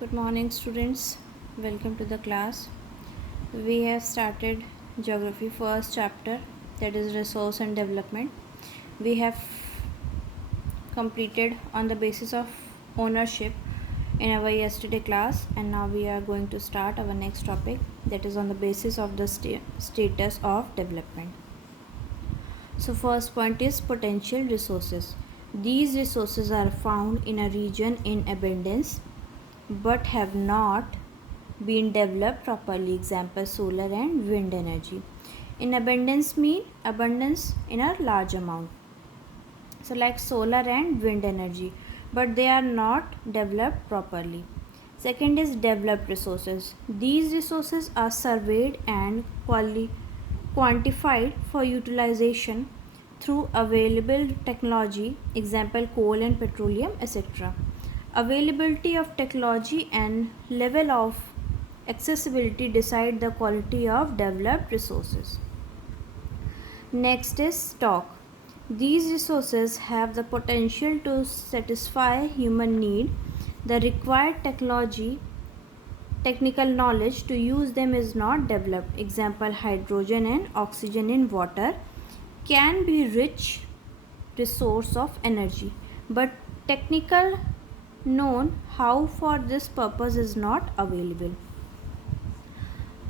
Good morning, students. Welcome to the class. We have started geography first chapter, that is resource and development. We have completed on the basis of ownership in our yesterday class, and now we are going to start our next topic, that is on the basis of the status of development. So first point is potential resources. These resources are found in a region in abundance but have not been developed properly. Example, solar and wind energy. In abundance mean abundance in a large amount. So like solar and wind energy, but they are not developed properly. Second is developed resources. These resources are surveyed and quantified for utilization through available technology, example coal and petroleum, etc. Availability of technology and level of accessibility decide the quality of developed resources. Next is stock. These resources have the potential to satisfy human need. The required technical knowledge to use them is not developed. Example, hydrogen and oxygen in water can be rich resource of energy, but technical known how for this purpose is not available.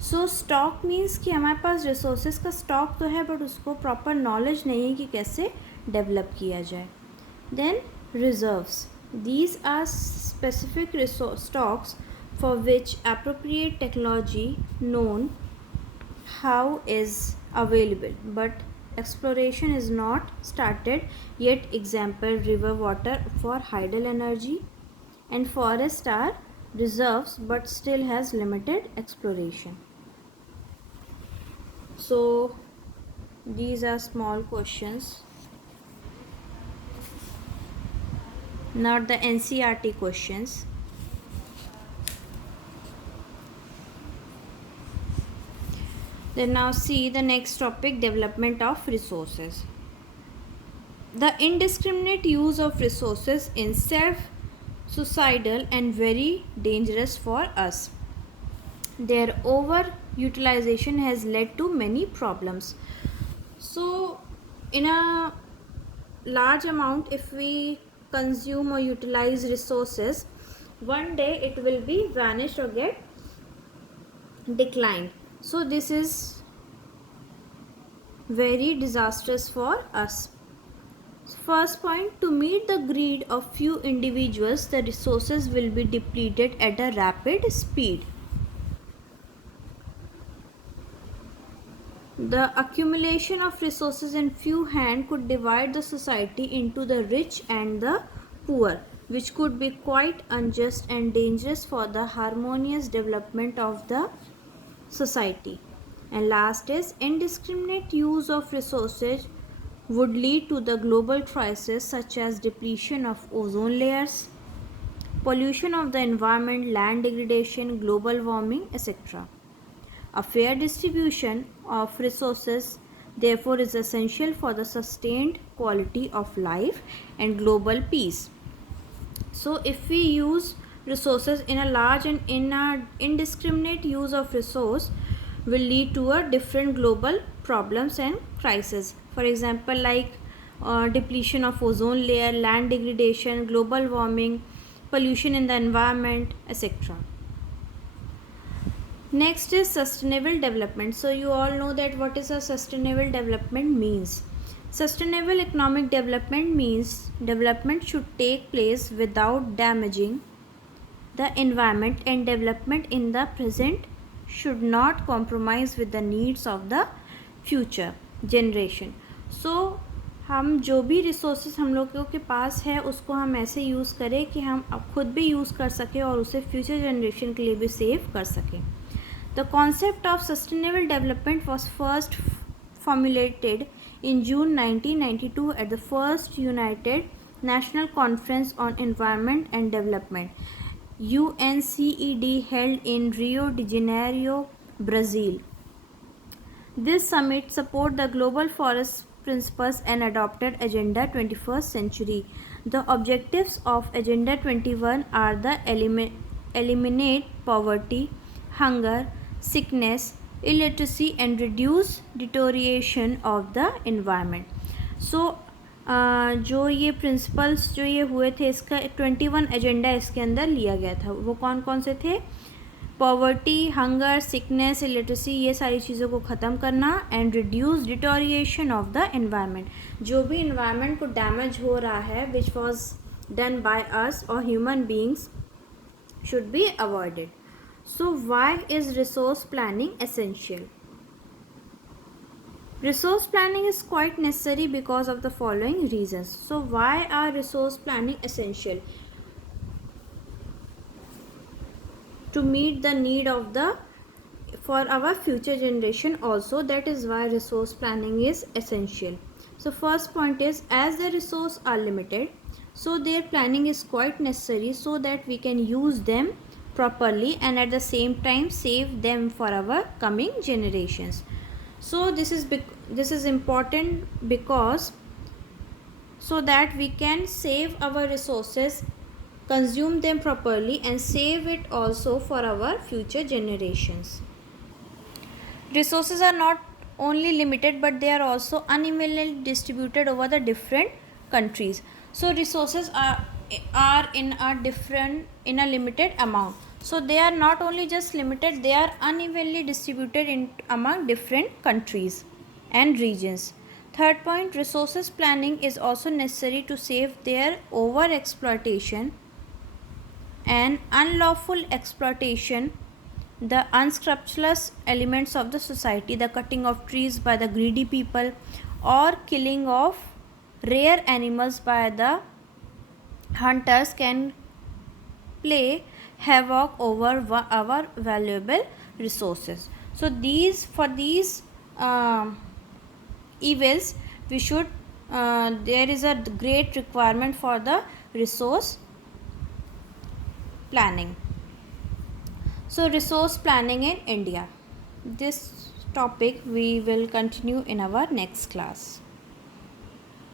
So stock means कि हमारे पास resources का stock तो है but उसको proper knowledge नहीं है कि कैसे डेवलप किया जाए. Then reserves. These are specific stocks for which appropriate technology known how is available but exploration is not started yet. Example, river water for hydel energy, and forest are reserves but still has limited exploration. So these are small questions, not the NCERT questions. Then now see the next topic, development of resources. The indiscriminate use of resources in self-suicidal and very dangerous for us. Their overutilization has led to many problems. So in a large amount, if we consume or utilize resources, one day it will be vanished or get declined. So this is very disastrous for us. First point, to meet the greed of few individuals, the resources will be depleted at a rapid speed. The accumulation of resources in few hands could divide the society into the rich and the poor, which could be quite unjust and dangerous for the harmonious development of the society. And last is indiscriminate use of resources would lead to the global crisis such as depletion of ozone layers, pollution of the environment, land degradation, global warming, etc. A fair distribution of resources therefore is essential for the sustained quality of life and global peace. So if we use resources in a large and in a indiscriminate use of resource will lead to a different global problems and crises. For example, like depletion of ozone layer, land degradation, global warming, pollution in the environment, etc. Next is sustainable development. So you all know that what is a sustainable development means. Sustainable economic development means development should take place without damaging the environment, and development in the present should not compromise with the needs of the future generation. So हम जो भी resources हम लोगों के पास है उसको हम ऐसे यूज़ करें कि हम खुद भी यूज़ कर सकें और उसे फ्यूचर जनरेशन के लिए भी सेव कर सकें. The concept of sustainable development was first formulated in June 1992 at the first United National Conference on Environment and Development, UNCED, held in Rio de Janeiro, Brazil. This summit supported the Global Forest Principles and adopted Agenda 21st Century. The objectives of Agenda 21 are the eliminate poverty, hunger, sickness, illiteracy and reduce deterioration of the environment. So जो ये principles जो ये हुए थे, इसका 21 agenda इसके अंदर लिया गया था. वो कौन कौन से थे? पॉवर्टी, हंगर, सिकनेस, इलिटरेसी, ये सारी चीज़ों को ख़त्म करना and reduce deterioration of the environment. जो भी इन्वायरमेंट को डैमेज हो रहा है which was done by us और human beings should be avoided. So why is resource planning essential? Resource planning is quite necessary because of the following reasons. So why are resource planning essential? To meet the need of the for our future generation also, that is why resource planning is essential. So first point is, as the resources are limited, so their planning is quite necessary so that we can use them properly and at the same time save them for our coming generations. So this is important because so that we can save our resources, consume them properly and save it also for our future generations. Resources are not only limited but they are also unevenly distributed over the different countries. So resources are in a limited amount. So they are not only just limited, they are unevenly distributed among different countries and regions. Third point, resources planning is also necessary to save their over exploitation and unlawful exploitation, the unscrupulous elements of the society, the cutting of trees by the greedy people or killing of rare animals by the hunters can play havoc over our valuable resources. So for these evils we should there is a great requirement for the resource planning. So resource planning in India, this topic we will continue in our next class.